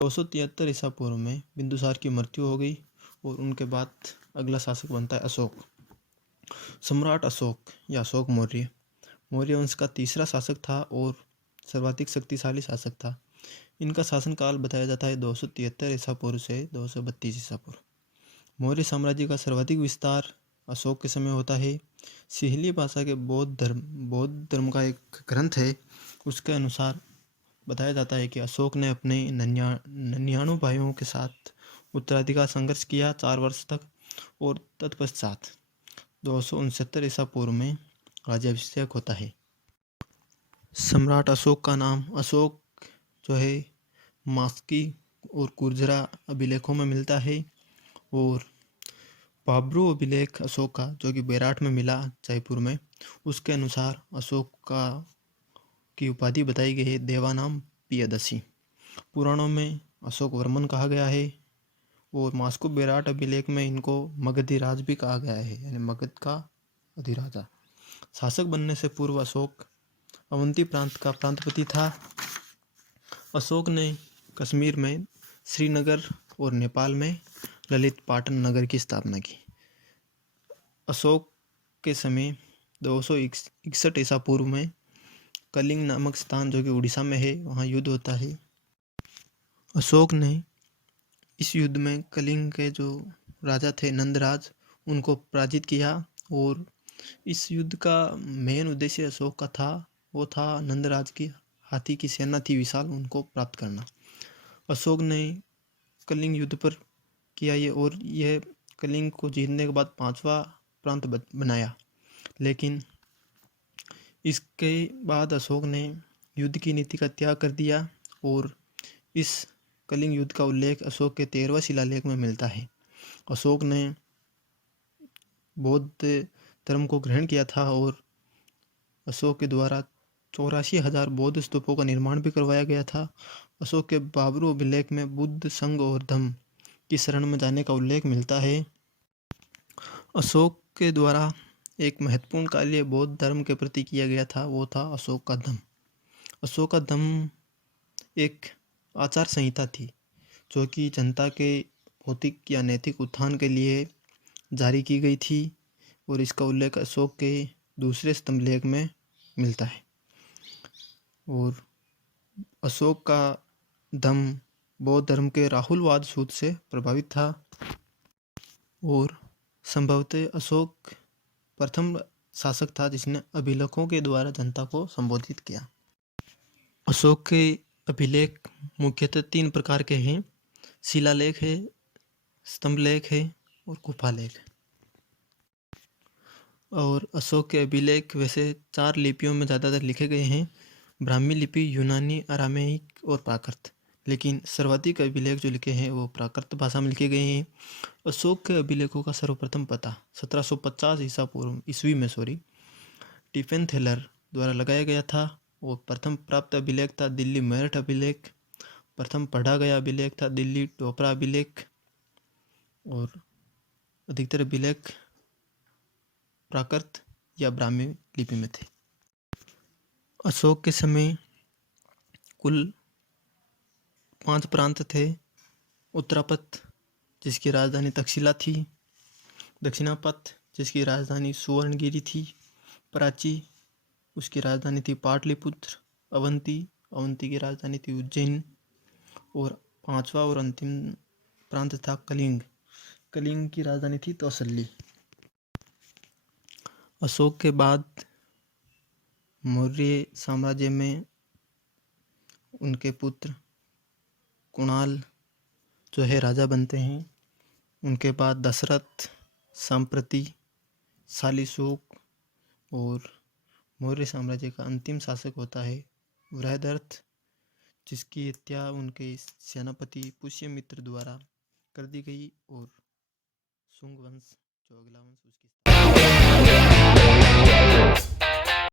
273 ईसा पूर्व में बिंदुसार की मृत्यु हो गई और उनके बाद अगला शासक बनता है अशोक। सम्राट अशोक या अशोक मौर्य मौर्य वंश का तीसरा शासक था और सर्वाधिक शक्तिशाली शासक था। इनका शासनकाल बताया जाता है 273 ईसा पूर्व से 232 ईसा पूर्व। मौर्य साम्राज्य का सर्वाधिक विस्तार अशोक के समय होता है। सिहली भाषा के बौद्ध धर्म का एक ग्रंथ है, उसके अनुसार बताया जाता है कि अशोक ने अपने 99 भाइयों के साथ उत्तराधिकार संघर्ष किया 4 वर्ष तक और तत्पश्चात 269 ईसा पूर्व में राज्याभिषेक होता है। सम्राट अशोक का नाम अशोक जो है मास्की और कुर्जरा अभिलेखों में मिलता है और बाब्रू अभिलेख अशोक का जो कि बेराट में मिला जयपुर में, उसके अनुसार अशोक की उपाधि बताई गई है देवानाम पियदसी। पुराणों में अशोक वर्मन कहा गया है और मास्को बेराट अभिलेख में इनको मगधिराज भी कहा गया है, यानी मगध का अधिराजा। शासक बनने से पूर्व अशोक अवंती प्रांत का प्रांतपति था। अशोक ने कश्मीर में श्रीनगर और नेपाल में ललित पाटन नगर की स्थापना की। अशोक के समय 261 ईसा पूर्व में कलिंग नामक स्थान जो कि उड़ीसा में है, वहाँ युद्ध होता है। अशोक ने इस युद्ध में कलिंग के जो राजा थे नंदराज, उनको पराजित किया और इस युद्ध का मेन उद्देश्य अशोक का था, वो था नंदराज की हाथी की सेना थी विशाल, उनको प्राप्त करना। अशोक ने कलिंग युद्ध पर किया ये, और यह कलिंग को जीतने के बाद 5वां प्रांत बनाया। लेकिन इसके बाद अशोक ने युद्ध की नीति का त्याग कर दिया और इस कलिंग युद्ध का उल्लेख अशोक के 13वें शिलालेख में मिलता है। अशोक ने बौद्ध धर्म को ग्रहण किया था और अशोक के द्वारा 84,000 बौद्ध स्तूपों का निर्माण भी करवाया गया था। अशोक के बाबरू अभिलेख में बुद्ध, संघ और धम्म की शरण में जाने का उल्लेख मिलता है। अशोक के द्वारा एक महत्वपूर्ण कार्य बौद्ध धर्म के प्रति किया गया था, वो था अशोक का धम्म। अशोक का धम्म एक आचार संहिता थी जो कि जनता के भौतिक या नैतिक उत्थान के लिए जारी की गई थी और इसका उल्लेख अशोक के दूसरे स्तंभ लेख में मिलता है। और अशोक का धम्म बौद्ध धर्म के राहुलवाद सूत्र से प्रभावित था और संभवतः अशोक प्रथम शासक था जिसने अभिलेखों के द्वारा जनता को संबोधित किया। अशोक के अभिलेख मुख्यतः 3 प्रकार के हैं, शिलालेख है, स्तंभ लेख है और गुफा लेख। और अशोक के अभिलेख वैसे 4 लिपियों में ज़्यादातर लिखे गए हैं, ब्राह्मी लिपि, यूनानी, अरामेइक और प्राकृत। लेकिन सर्वाधिक अभिलेख जो लिखे हैं वो प्राकृत भाषा में लिखे गए हैं। अशोक के अभिलेखों का सर्वप्रथम पता 1750 ईस्वी में टिफेन थेलर द्वारा लगाया गया था और प्रथम प्राप्त अभिलेख था दिल्ली मेरठ अभिलेख। प्रथम पढ़ा गया अभिलेख था दिल्ली टोपरा अभिलेख और अधिकतर अभिलेख प्राकृत या ब्राह्मी लिपि में थे। अशोक के समय कुल 5 प्रांत थे। उत्तरापथ जिसकी राजधानी तक्षशिला थी, दक्षिणापथ जिसकी राजधानी सुवर्णगिरी थी, प्राची उसकी राजधानी थी पाटलिपुत्र, अवंती की राजधानी थी उज्जैन और 5वां और अंतिम प्रांत था कलिंग की राजधानी थी तौसली। अशोक के बाद मौर्य साम्राज्य में उनके पुत्र कुणाल जो है राजा बनते हैं। उनके बाद दशरथ, संप्रति, शालिशोक और मौर्य साम्राज्य का अंतिम शासक होता है वृहदर्थ, जिसकी हत्या उनके सेनापति पुष्यमित्र द्वारा कर दी गई और शुंग वंश जो अगला वंश उसकी